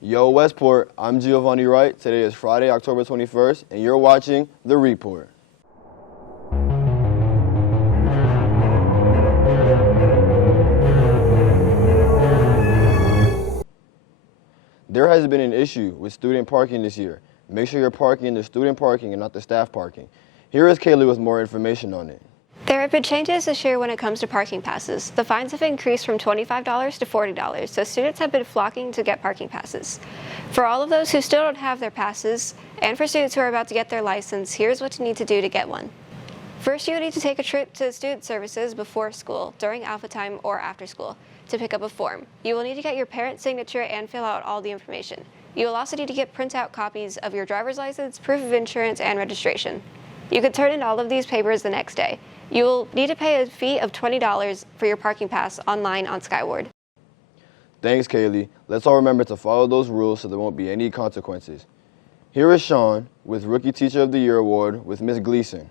Yo, Westport, I'm Giovanni Wright. Today is Friday, October 21st, and you're watching The Report. There has been an issue with student parking this year. Make sure you're parking in the student parking and not the staff parking. Here is Kaylee with more information on it. There have been changes this year when it comes to parking passes. The fines have increased from $25 to $40, so students have been flocking to get parking passes. For all of those who still don't have their passes, and for students who are about to get their license, here's what you need to do to get one. First, you need to take a trip to student services before school, during alpha time, or after school, to pick up a form. You will need to get your parent's signature and fill out all the information. You will also need to get printout copies of your driver's license, proof of insurance, and registration. You can turn in all of these papers the next day. You will need to pay a fee of $20 for your parking pass online on Skyward. Thanks, Kaylee. Let's all remember to follow those rules so there won't be any consequences. Here is Sean with Rookie Teacher of the Year Award with Ms. Gleason.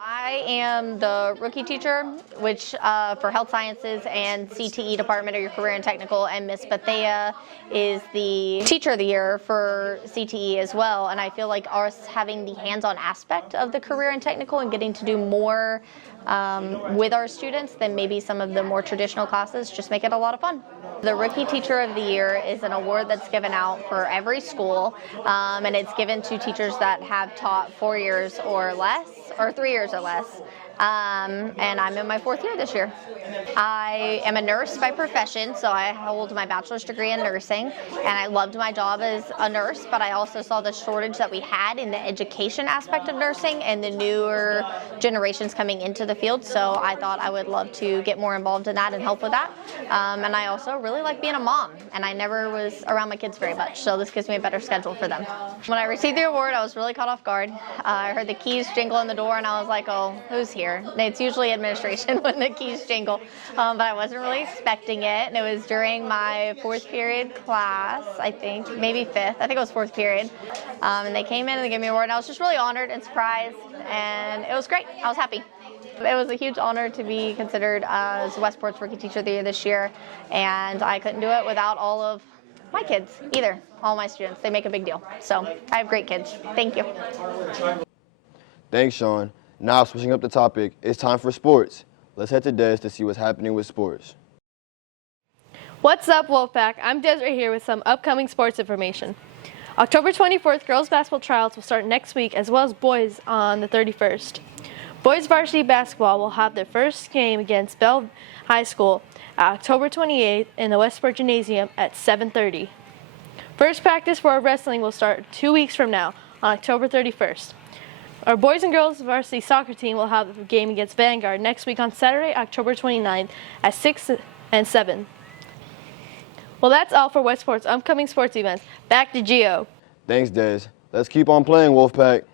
I am the rookie teacher, which for health sciences and CTE department or your career and technical, and Miss Bethea is the teacher of the year for CTE as well. And I feel like us having the hands-on aspect of the career and technical and getting to do more with our students than maybe some of the more traditional classes just make it a lot of fun. The Rookie Teacher of the Year is an award that's given out for every school, and it's given to teachers that have taught 4 years or less, or 3 years or less. And I'm in my 4th year this year. I am a nurse by profession, so I hold my bachelor's degree in nursing, and I loved my job as a nurse, but I also saw the shortage that we had in the education aspect of nursing and the newer generations coming into the field, so I thought I would love to get more involved in that and help with that. And I also really like being a mom, and I never was around my kids very much, so this gives me a better schedule for them. When I received the award, I was really caught off guard. I heard the keys jingle in the door, and I was like, oh, who's here? It's usually administration when the keys jingle, but I wasn't really expecting it. And it was during my 4th period class, I think, maybe 5th. I think it was 4th period. And they came in and they gave me an award, and I was just really honored and surprised, and it was great. I was happy. It was a huge honor to be considered as Westport's Rookie Teacher of the Year this year, and I couldn't do it without all of my kids either, all my students. They make a big deal. So I have great kids. Thank you. Thanks, Sean. Now, switching up the topic, it's time for sports. Let's head to Des to see what's happening with sports. What's up, Wolfpack? I'm Desiree here with some upcoming sports information. October 24th, girls basketball tryouts will start next week, as well as boys on the 31st. Boys varsity basketball will have their first game against Bell High School October 28th in the Westport Gymnasium at 7:30. First practice for our wrestling will start 2 weeks from now on October 31st. Our boys and girls varsity soccer team will have a game against Vanguard next week on Saturday, October 29th at 6 and 7. Well, that's all for Westport's upcoming sports events. Back to Gio. Thanks, Des. Let's keep on playing, Wolfpack.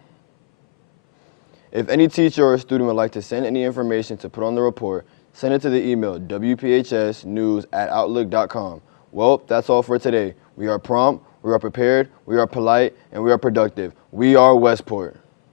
If any teacher or student would like to send any information to put on the report, send it to the email wphsnews@outlook.com. Well, that's all for today. We are prompt, we are prepared, we are polite, and we are productive. We are Westport.